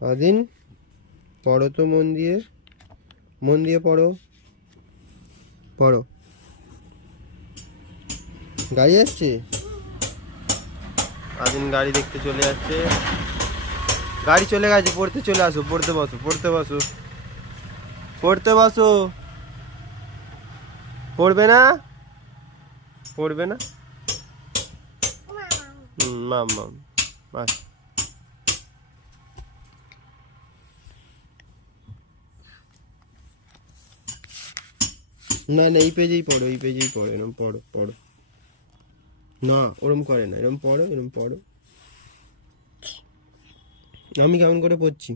আদিন পড়ো তো মন দিয়ে, মন দিয়ে পড়ো, পড়ো। গাড়ি আসছে, আদিন গাড়ি দেখতে চলে যাচ্ছে। গাড়ি চলে গেছে, পড়তে চলে আসো, পড়তে বসো, পড়তে বসো, পড়তে বসো। পড়বে না, পড়বে না। মাম মাম আস। না না, এই পেজেই পড়ো, এই পেজেই পড়ো, এরম পড়ো, পড়ো। না ওরম করে না, এরম পড়ো, এরম পড়ো। আমি কেমন করে পড়ছি?